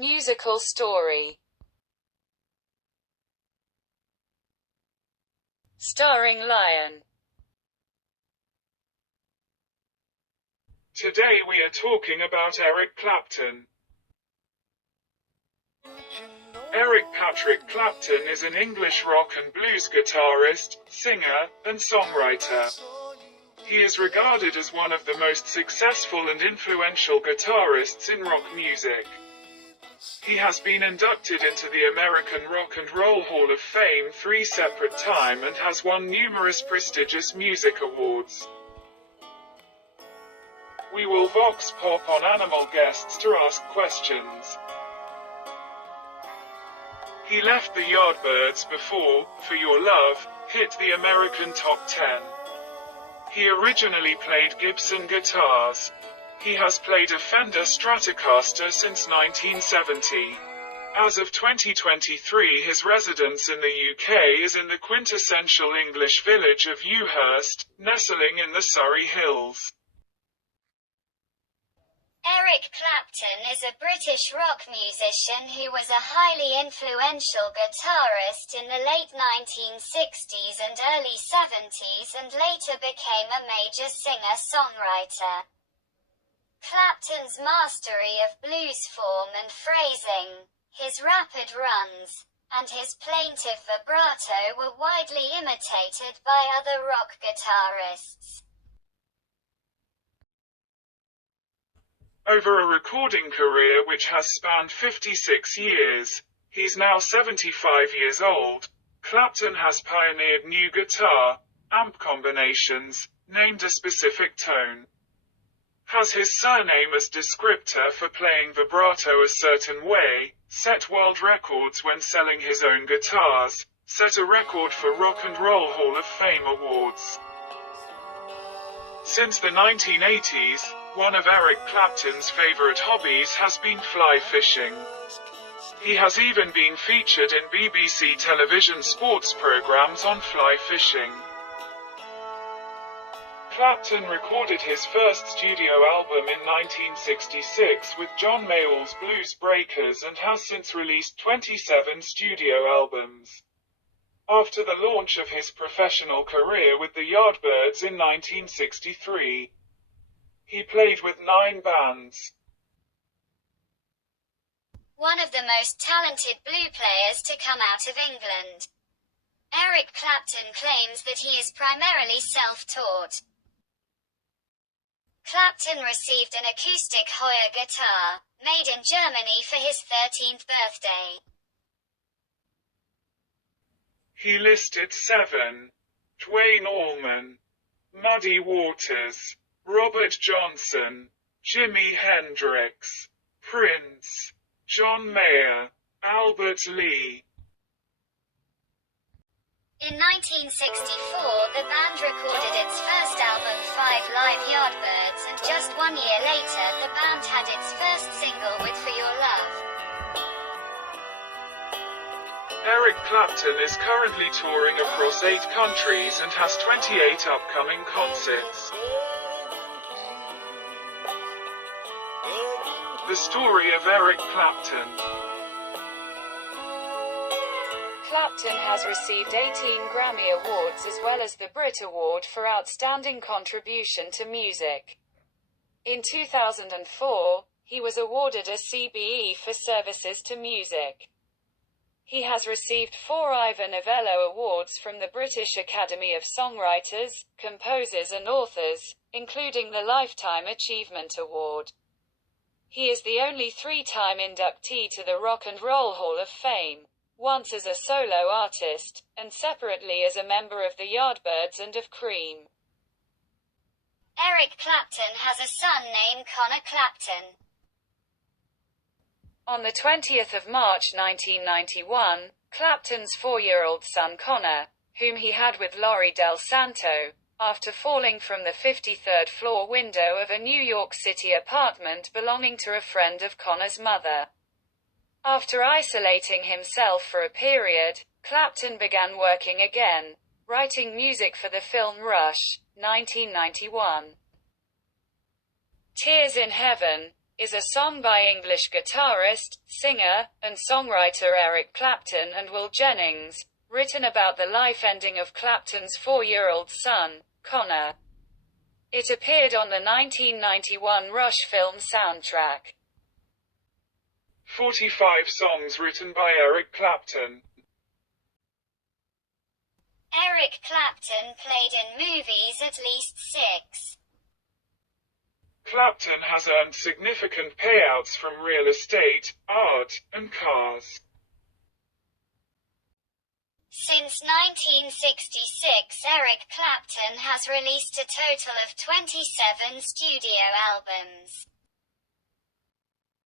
Musical story. Starring lion. Today we are talking about Eric Clapton. Eric Patrick Clapton is an English rock and blues guitarist, singer, and songwriter. He is regarded as one of the most successful and influential guitarists in rock music. He has been inducted into the American Rock and Roll Hall of Fame 3 separate times and has won numerous prestigious music awards. We will vox pop on animal guests to ask questions. He left the Yardbirds before, For Your Love, hit the American Top 10. He originally played Gibson guitars. He has played a Fender Stratocaster since 1970. As of 2023, his residence in the UK is in the quintessential English village of Ewhurst, nestling in the Surrey Hills. Eric Clapton is a British rock musician who was a highly influential guitarist in the late 1960s and early 70s and later became a major singer-songwriter. Clapton's mastery of blues form and phrasing, his rapid runs, and his plaintive vibrato were widely imitated by other rock guitarists. Over a recording career which has spanned 56 years, he's now 75 years old, Clapton has pioneered new guitar, amp combinations, named a specific tone, has his surname as descriptor for playing vibrato a certain way, set world records when selling his own guitars, set a record for Rock and Roll Hall of Fame awards. Since the 1980s, one of Eric Clapton's favorite hobbies has been fly fishing. He has even been featured in BBC television sports programs on fly fishing. Clapton recorded his first studio album in 1966 with John Mayall's Blues Breakers and has since released 27 studio albums. After the launch of his professional career with the Yardbirds in 1963, he played with 9 bands. One of the most talented blue players to come out of England. Eric Clapton claims that he is primarily self-taught. Clapton received an acoustic Hoyer guitar, made in Germany for his 13th birthday. He listed 7. Duane Allman, Muddy Waters, Robert Johnson, Jimi Hendrix, Prince, John Mayer, Albert Lee. In 1964, the band recorded its first album 5 Live Yardbirds, and just 1 year later, the band had its first single with For Your Love. Eric Clapton is currently touring across 8 countries and has 28 upcoming concerts. The story of Eric Clapton. Clapton has received 18 Grammy Awards as well as the Brit Award for Outstanding Contribution to Music. In 2004, he was awarded a CBE for services to music. He has received 4 Ivor Novello Awards from the British Academy of Songwriters, Composers and Authors, including the Lifetime Achievement Award. He is the only 3-time inductee to the Rock and Roll Hall of Fame, once as a solo artist, and separately as a member of the Yardbirds and of Cream. Eric Clapton has a son named Connor Clapton. On the 20th of March 1991, Clapton's 4-year-old son Connor, whom he had with Laurie Del Santo, after falling from the 53rd floor window of a New York City apartment belonging to a friend of Connor's mother. After isolating himself for a period, Clapton began working again, writing music for the film Rush, 1991. Tears in Heaven, is a song by English guitarist, singer, and songwriter Eric Clapton and Will Jennings, written about the life ending of Clapton's 4-year-old son, Connor. It appeared on the 1991 Rush film soundtrack. 45 songs written by Eric Clapton. Eric Clapton played in movies at least 6. Clapton has earned significant payouts from real estate, art, and cars. Since 1966, Eric Clapton has released a total of 27 studio albums.